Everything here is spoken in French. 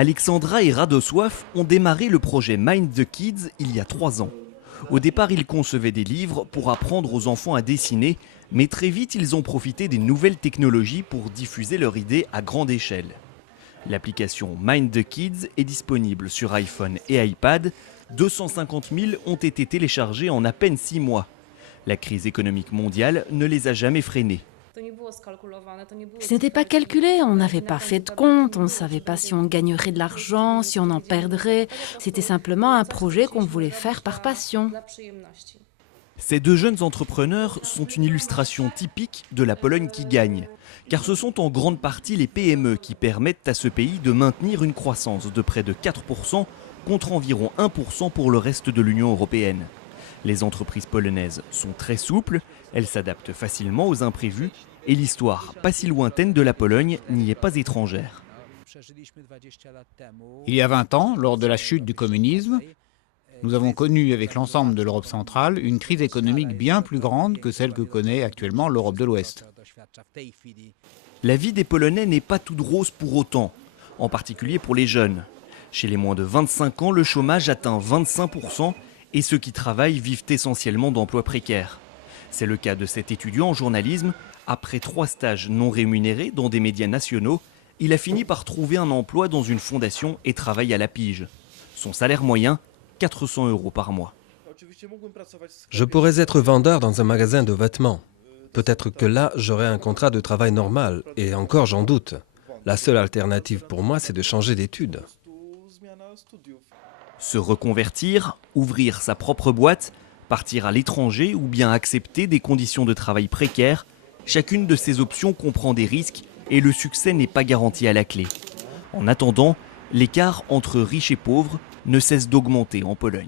Alexandra et Radosław ont démarré le projet Mind the Kids il y a 3 ans. Au départ, ils concevaient des livres pour apprendre aux enfants à dessiner, mais très vite, ils ont profité des nouvelles technologies pour diffuser leur idée à grande échelle. L'application Mind the Kids est disponible sur iPhone et iPad. 250 000 ont été téléchargés en à peine 6 mois. La crise économique mondiale ne les a jamais freinés. Ce n'était pas calculé, on n'avait pas fait de compte, on ne savait pas si on gagnerait de l'argent, si on en perdrait. C'était simplement un projet qu'on voulait faire par passion. Ces deux jeunes entrepreneurs sont une illustration typique de la Pologne qui gagne. Car ce sont en grande partie les PME qui permettent à ce pays de maintenir une croissance de près de 4% contre environ 1% pour le reste de l'Union européenne. Les entreprises polonaises sont très souples, elles s'adaptent facilement aux imprévus et l'histoire pas si lointaine de la Pologne n'y est pas étrangère. Il y a 20 ans, lors de la chute du communisme, nous avons connu avec l'ensemble de l'Europe centrale une crise économique bien plus grande que celle que connaît actuellement l'Europe de l'Ouest. La vie des Polonais n'est pas toute rose pour autant, en particulier pour les jeunes. Chez les moins de 25 ans, le chômage atteint 25% et ceux qui travaillent vivent essentiellement d'emplois précaires. C'est le cas de cet étudiant en journalisme. Après 3 stages non rémunérés dans des médias nationaux, il a fini par trouver un emploi dans une fondation et travaille à la pige. Son salaire moyen, 400 € par mois. Je pourrais être vendeur dans un magasin de vêtements. Peut-être que là, j'aurais un contrat de travail normal, et encore j'en doute. La seule alternative pour moi, c'est de changer d'études. Se reconvertir, ouvrir sa propre boîte, partir à l'étranger ou bien accepter des conditions de travail précaires, chacune de ces options comprend des risques et le succès n'est pas garanti à la clé. En attendant, l'écart entre riches et pauvres ne cesse d'augmenter en Pologne.